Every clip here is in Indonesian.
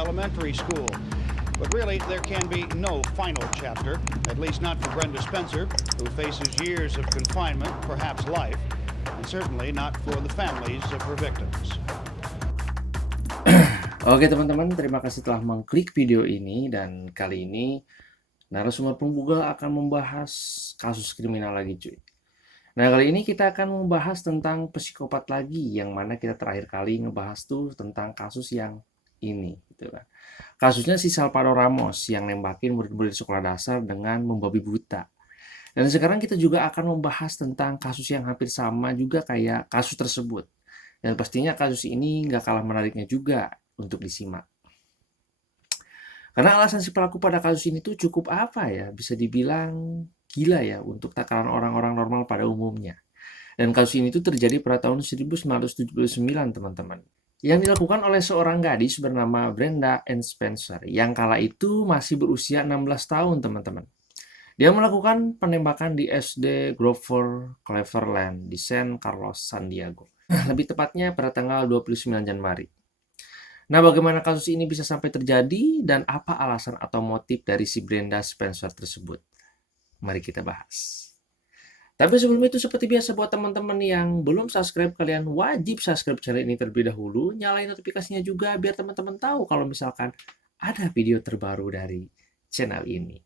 elementary school. But really, there can be no final chapter, at least not for Brenda Spencer, who faces years of confinement, perhaps life, and certainly not for the families of her victims. Oke teman-teman, terima kasih telah mengklik video ini, dan kali ini narasumber pembuka akan membahas kasus kriminal lagi cuy. Nah kali ini kita akan membahas tentang psikopat lagi, yang mana kita terakhir kali ngebahas tuh tentang kasus yang ini gitu kan. Kasusnya si Salvador Ramos yang nembakin murid-murid sekolah dasar dengan membabi buta. Dan sekarang kita juga akan membahas tentang kasus yang hampir sama juga kayak kasus tersebut. Dan pastinya kasus ini nggak kalah menariknya juga untuk disimak. Karena alasan si pelaku pada kasus ini tuh cukup apa ya, bisa dibilang gila ya untuk takaran orang-orang normal pada umumnya. Dan kasus ini tuh terjadi pada tahun 1979 teman-teman. Yang dilakukan oleh seorang gadis bernama Brenda Ann Spencer yang kala itu masih berusia 16 tahun teman-teman. Dia melakukan penembakan di SD Grover Cleveland di San Carlos, San Diego. Lebih tepatnya pada tanggal 29 Januari. Nah, bagaimana kasus ini bisa sampai terjadi dan apa alasan atau motif dari si Brenda Spencer tersebut? Mari kita bahas. Tapi sebelum itu seperti biasa buat teman-teman yang belum subscribe, kalian wajib subscribe channel ini terlebih dahulu, nyalain notifikasinya juga biar teman-teman tahu kalau misalkan ada video terbaru dari channel ini.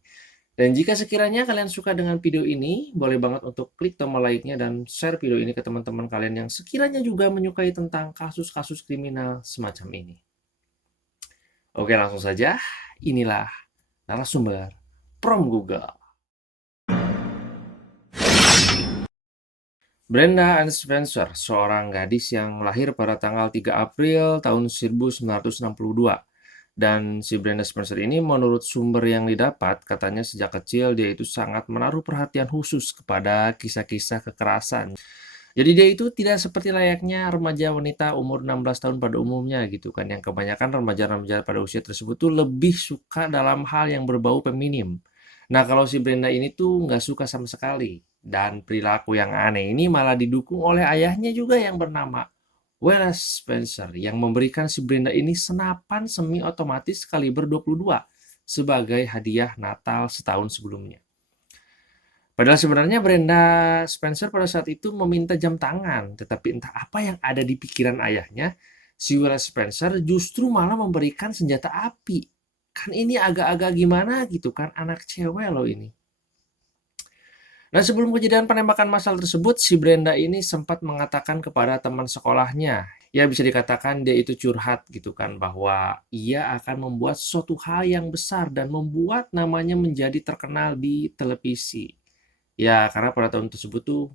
Dan jika sekiranya kalian suka dengan video ini, boleh banget untuk klik tombol like-nya dan share video ini ke teman-teman kalian yang sekiranya juga menyukai tentang kasus-kasus kriminal semacam ini. Oke, langsung saja. Inilah narasumber From Google. Brenda Ann Spencer, seorang gadis yang lahir pada tanggal 3 April tahun 1962. Dan si Brenda Spencer ini menurut sumber yang didapat, katanya sejak kecil dia itu sangat menaruh perhatian khusus kepada kisah-kisah kekerasan. Jadi dia itu tidak seperti layaknya remaja wanita umur 16 tahun pada umumnya gitu kan. Yang kebanyakan remaja-remaja pada usia tersebut tuh lebih suka dalam hal yang berbau feminim. Nah kalau si Brenda ini tuh nggak suka sama sekali. Dan perilaku yang aneh ini malah didukung oleh ayahnya juga yang bernama Wallace Spencer yang memberikan si Brenda ini senapan semi otomatis kaliber 22 sebagai hadiah Natal setahun sebelumnya. Padahal sebenarnya Brenda Spencer pada saat itu meminta jam tangan, tetapi entah apa yang ada di pikiran ayahnya, si Wallace Spencer justru malah memberikan senjata api. Kan ini agak-agak gimana gitu kan, anak cewek loh ini. Nah, sebelum kejadian penembakan massal tersebut, si Brenda ini sempat mengatakan kepada teman sekolahnya, ya bisa dikatakan dia itu curhat gitu kan, bahwa ia akan membuat suatu hal yang besar dan membuat namanya menjadi terkenal di televisi. Ya, karena pada tahun tersebut tuh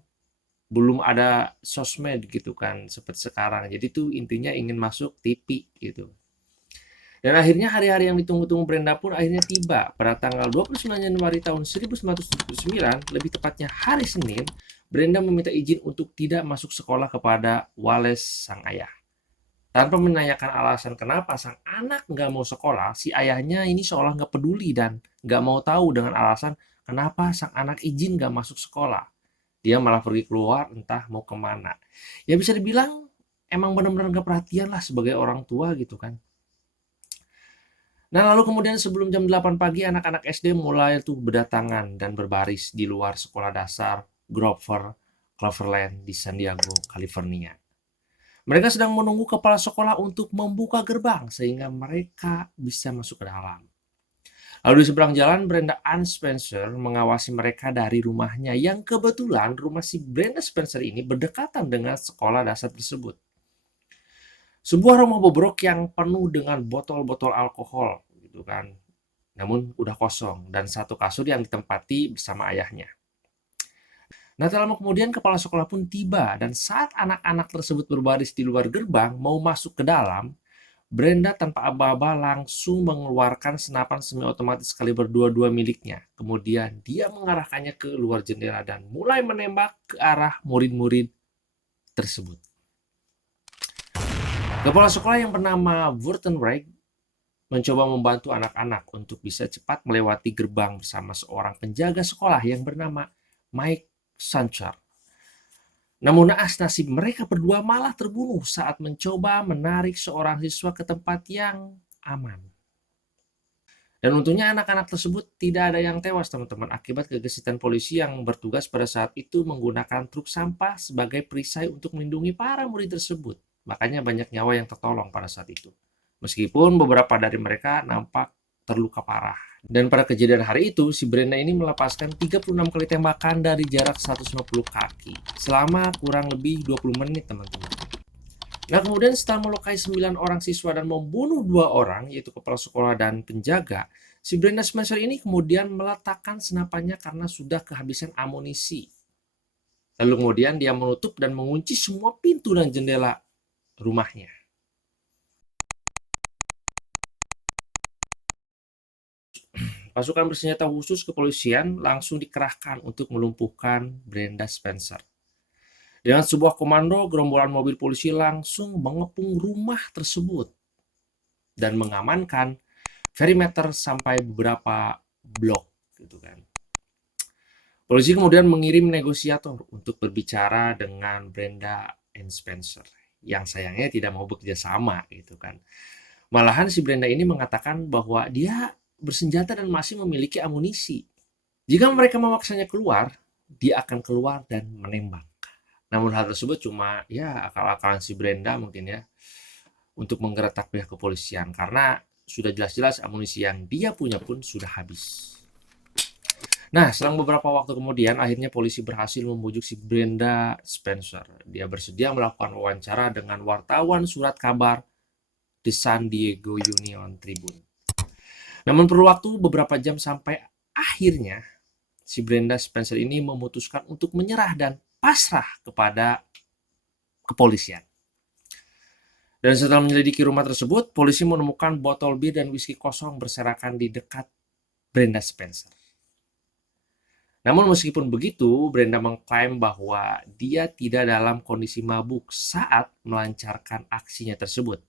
belum ada sosmed gitu kan, seperti sekarang. Jadi tuh intinya ingin masuk TV gitu. Dan akhirnya hari-hari yang ditunggu-tunggu Brenda pun akhirnya tiba. Pada tanggal 29 Januari tahun 1979, lebih tepatnya hari Senin, Brenda meminta izin untuk tidak masuk sekolah kepada Wallace, sang ayah. Tanpa menanyakan alasan kenapa sang anak nggak mau sekolah, si ayahnya ini seolah nggak peduli dan nggak mau tahu dengan alasan kenapa sang anak izin nggak masuk sekolah. Dia malah pergi keluar entah mau kemana. Ya bisa dibilang emang benar-benar nggak perhatian lah sebagai orang tua gitu kan. Nah, lalu kemudian sebelum jam 8 pagi, anak-anak SD mulai tuh berdatangan dan berbaris di luar sekolah dasar Grover Cleveland di San Diego, California. Mereka sedang menunggu kepala sekolah untuk membuka gerbang sehingga mereka bisa masuk ke dalam. Lalu di seberang jalan, Brenda Ann Spencer mengawasi mereka dari rumahnya yang kebetulan rumah si Brenda Spencer ini berdekatan dengan sekolah dasar tersebut. Sebuah rumah bobrok yang penuh dengan botol-botol alkohol gitu kan. Namun udah kosong dan satu kasur yang ditempati bersama ayahnya. Nah, tak lama kemudian kepala sekolah pun tiba dan saat anak-anak tersebut berbaris di luar gerbang mau masuk ke dalam, Brenda tanpa aba-aba langsung mengeluarkan senapan semi otomatis kaliber 22 miliknya. Kemudian dia mengarahkannya ke luar jendela dan mulai menembak ke arah murid-murid tersebut. Kepala sekolah yang bernama Burton Wright mencoba membantu anak-anak untuk bisa cepat melewati gerbang bersama seorang penjaga sekolah yang bernama Mike Sanchar. Namun naas nasib mereka berdua malah terbunuh saat mencoba menarik seorang siswa ke tempat yang aman. Dan untungnya anak-anak tersebut tidak ada yang tewas, teman-teman, akibat kegesitan polisi yang bertugas pada saat itu menggunakan truk sampah sebagai perisai untuk melindungi para murid tersebut. Makanya banyak nyawa yang tertolong pada saat itu. Meskipun beberapa dari mereka nampak terluka parah. Dan pada kejadian hari itu, si Brenda ini melepaskan 36 kali tembakan dari jarak 150 kaki selama kurang lebih 20 menit, teman-teman. Nah, kemudian setelah melukai 9 orang siswa dan membunuh 2 orang, yaitu kepala sekolah dan penjaga, si Brenda Spencer ini kemudian meletakkan senapannya karena sudah kehabisan amunisi. Lalu kemudian dia menutup dan mengunci semua pintu dan jendela rumahnya. Pasukan bersenjata khusus kepolisian langsung dikerahkan untuk melumpuhkan Brenda Spencer. Dengan sebuah komando, gerombolan mobil polisi langsung mengepung rumah tersebut dan mengamankan perimeter sampai beberapa blok, gitu kan. Polisi kemudian mengirim negosiator untuk berbicara dengan Brenda and Spencer, yang sayangnya tidak mau bekerja sama, gitu kan. Malahan si Brenda ini mengatakan bahwa dia bersenjata dan masih memiliki amunisi. Jika mereka memaksanya keluar, dia akan keluar dan menembak. Namun hal tersebut cuma ya akal-akalan si Brenda mungkin ya untuk menggeretak pihak kepolisian karena sudah jelas-jelas amunisi yang dia punya pun sudah habis. Nah, selang beberapa waktu kemudian akhirnya polisi berhasil membujuk si Brenda Spencer. Dia bersedia melakukan wawancara dengan wartawan surat kabar The San Diego Union Tribune. Namun perlu waktu beberapa jam sampai akhirnya si Brenda Spencer ini memutuskan untuk menyerah dan pasrah kepada kepolisian. Dan setelah menyelidiki rumah tersebut, polisi menemukan botol bir dan whisky kosong berserakan di dekat Brenda Spencer. Namun meskipun begitu, Brenda mengklaim bahwa dia tidak dalam kondisi mabuk saat melancarkan aksinya tersebut.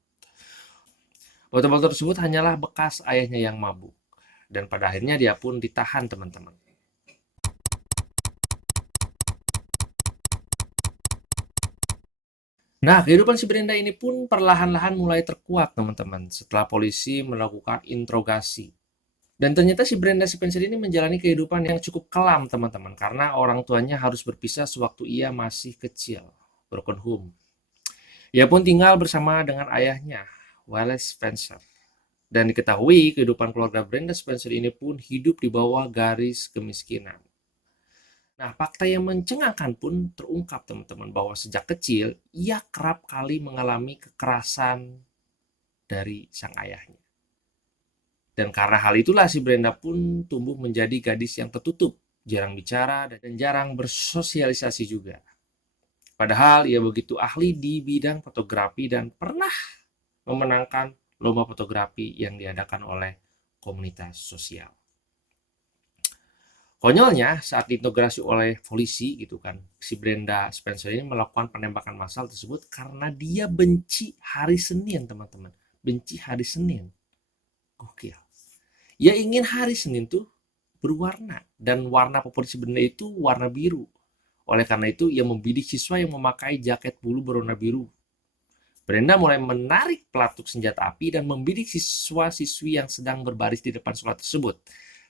Botol-botol tersebut hanyalah bekas ayahnya yang mabuk. Dan pada akhirnya dia pun ditahan, teman-teman. Nah, kehidupan si Brenda ini pun perlahan-lahan mulai terkuak, teman-teman, setelah polisi melakukan interogasi. Dan ternyata si Brenda Spencer ini menjalani kehidupan yang cukup kelam, teman-teman, karena orang tuanya harus berpisah sewaktu ia masih kecil, broken home. Ia pun tinggal bersama dengan ayahnya, Wallace Spencer. Dan diketahui kehidupan keluarga Brenda Spencer ini pun hidup di bawah garis kemiskinan. Nah, fakta yang mencengangkan pun terungkap, teman-teman, bahwa sejak kecil ia kerap kali mengalami kekerasan dari sang ayahnya. Dan karena hal itulah si Brenda pun tumbuh menjadi gadis yang tertutup, jarang bicara, dan jarang bersosialisasi juga. Padahal ia begitu ahli di bidang fotografi dan pernah memenangkan lomba fotografi yang diadakan oleh komunitas sosial. Konyolnya saat diinterogasi oleh polisi gitu kan, si Brenda Spencer ini melakukan penembakan massal tersebut karena dia benci hari Senin, teman-teman. Benci hari Senin. Gokil. Ia ingin hari Senin tuh berwarna dan warna favorit si Brenda itu warna biru. Oleh karena itu ia membidik siswa yang memakai jaket bulu berwarna biru. Brenda mulai menarik pelatuk senjata api dan membidik siswa-siswi yang sedang berbaris di depan sekolah tersebut.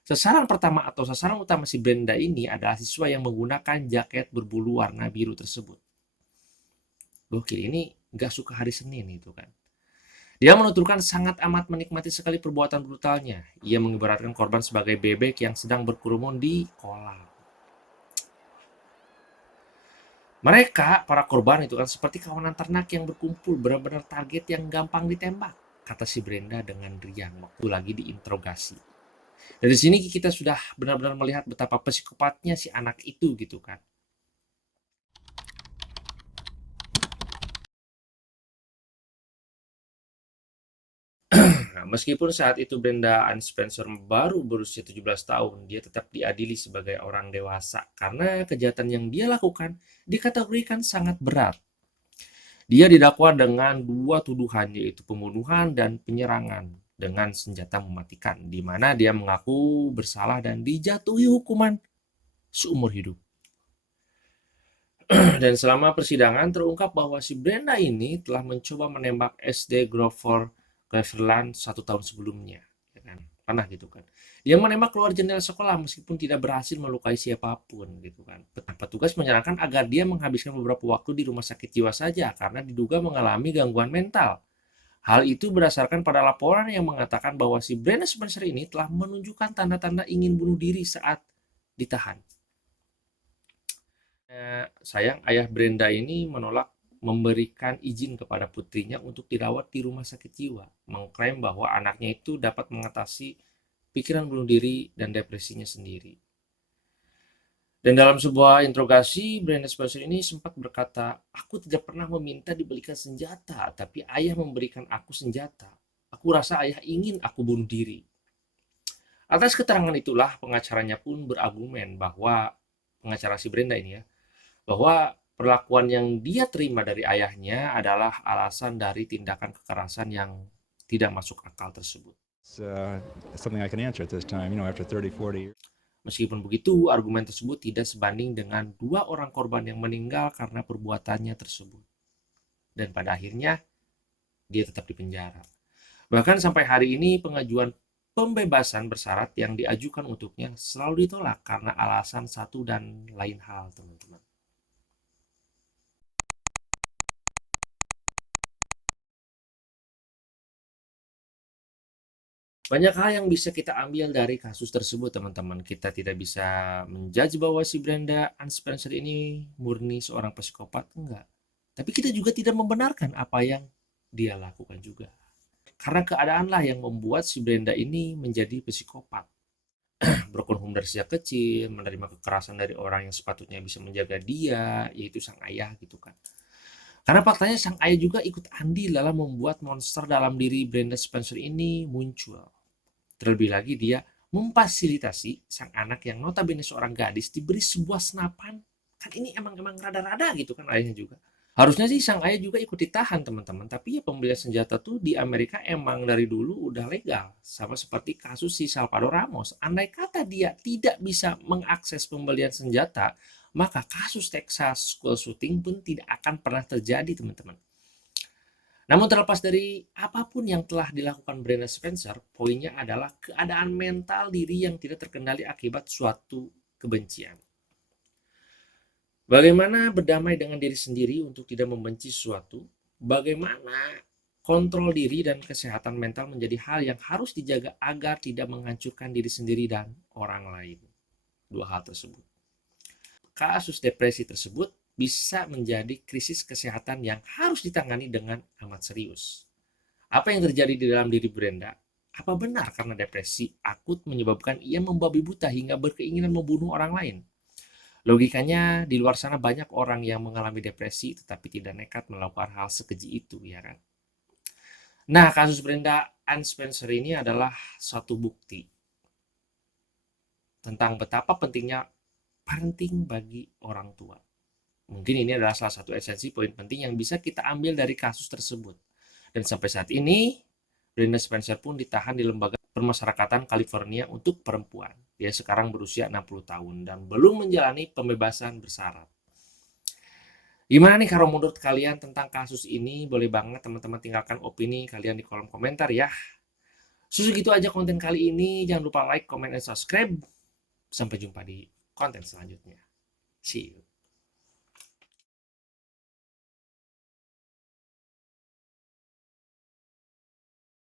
Sasaran pertama atau sasaran utama si Brenda ini adalah siswa yang menggunakan jaket berbulu warna biru tersebut. Gokil, ini gak suka hari Senin itu kan. Dia menuturkan sangat amat menikmati sekali perbuatan brutalnya. Ia mengibaratkan korban sebagai bebek yang sedang berkerumun di kolam. Mereka, para korban itu kan seperti kawanan ternak yang berkumpul, benar-benar target yang gampang ditembak, kata si Brenda dengan riang waktu lagi diinterogasi. Dari sini kita sudah benar-benar melihat betapa psikopatnya si anak itu gitu kan. Nah, meskipun saat itu Brenda Ann Spencer baru berusia 17 tahun, dia tetap diadili sebagai orang dewasa karena kejahatan yang dia lakukan dikategorikan sangat berat. Dia didakwa dengan 2 tuduhan, yaitu pembunuhan dan penyerangan dengan senjata mematikan, di mana dia mengaku bersalah dan dijatuhi hukuman seumur hidup. Dan selama persidangan terungkap bahwa si Brenda ini telah mencoba menembak SD Grover Cleveland 1 tahun sebelumnya, ya kan. Pernah gitu kan. Dia menembak keluar jendela sekolah meskipun tidak berhasil melukai siapapun gitu kan. Petugas menyarankan agar dia menghabiskan beberapa waktu di rumah sakit jiwa saja karena diduga mengalami gangguan mental. Hal itu berdasarkan pada laporan yang mengatakan bahwa si Brenda Spencer ini telah menunjukkan tanda-tanda ingin bunuh diri saat ditahan. Sayang, ayah Brenda ini menolak memberikan izin kepada putrinya untuk dirawat di rumah sakit jiwa, mengklaim bahwa anaknya itu dapat mengatasi pikiran bunuh diri dan depresinya sendiri. Dan dalam sebuah interogasi, Brenda Spencer ini sempat berkata, "Aku tidak pernah meminta dibelikan senjata, tapi ayah memberikan aku senjata. Aku rasa ayah ingin aku bunuh diri." Atas keterangan itulah pengacaranya pun berargumen bahwa pengacara si Brenda ini ya, bahwa perlakuan yang dia terima dari ayahnya adalah alasan dari tindakan kekerasan yang tidak masuk akal tersebut. It's something I can answer at this time, after 30, 40 years. Meskipun begitu, argumen tersebut tidak sebanding dengan 2 orang korban yang meninggal karena perbuatannya tersebut. Dan pada akhirnya, dia tetap dipenjara. Bahkan sampai hari ini, pengajuan pembebasan bersyarat yang diajukan untuknya selalu ditolak karena alasan satu dan lain hal, teman-teman. Banyak hal yang bisa kita ambil dari kasus tersebut, teman-teman. Kita tidak bisa menjudge bahwa si Brenda Ann Spencer ini murni seorang psikopat, enggak. Tapi kita juga tidak membenarkan apa yang dia lakukan juga. Karena keadaanlah yang membuat si Brenda ini menjadi psikopat. Broken home dari sejak kecil, menerima kekerasan dari orang yang sepatutnya bisa menjaga dia, yaitu sang ayah gitu kan. Karena faktanya sang ayah juga ikut andil dalam membuat monster dalam diri Brenda Spencer ini muncul. Terlebih lagi dia memfasilitasi sang anak yang notabene seorang gadis diberi sebuah senapan. Kan ini emang rada-rada gitu kan ayahnya juga. Harusnya sih sang ayah juga ikut ditahan, teman-teman. Tapi ya pembelian senjata tuh di Amerika emang dari dulu udah legal. Sama seperti kasus si Salvador Ramos. Andai kata dia tidak bisa mengakses pembelian senjata, maka kasus Texas school shooting pun tidak akan pernah terjadi, teman-teman. Namun terlepas dari apapun yang telah dilakukan Brenda Spencer, poinnya adalah keadaan mental diri yang tidak terkendali akibat suatu kebencian. Bagaimana berdamai dengan diri sendiri untuk tidak membenci sesuatu? Bagaimana kontrol diri dan kesehatan mental menjadi hal yang harus dijaga agar tidak menghancurkan diri sendiri dan orang lain. 2 hal tersebut. Kasus depresi tersebut bisa menjadi krisis kesehatan yang harus ditangani dengan amat serius. Apa yang terjadi di dalam diri Brenda? Apa benar karena depresi akut menyebabkan ia membabi buta hingga berkeinginan membunuh orang lain? Logikanya di luar sana banyak orang yang mengalami depresi tetapi tidak nekat melakukan hal sekeji itu, ya kan? Nah, kasus Brenda Ann Spencer ini adalah suatu bukti tentang betapa pentingnya parenting bagi orang tua. Mungkin ini adalah salah satu esensi poin penting yang bisa kita ambil dari kasus tersebut. Dan sampai saat ini, Brenda Spencer pun ditahan di Lembaga Permasyarakatan California untuk Perempuan. Dia sekarang berusia 60 tahun dan belum menjalani pembebasan bersyarat. Gimana nih kalau menurut kalian tentang kasus ini? Boleh banget teman-teman tinggalkan opini kalian di kolom komentar ya. Segitu aja konten kali ini. Jangan lupa like, comment, dan subscribe. Sampai jumpa di konten selanjutnya. See you.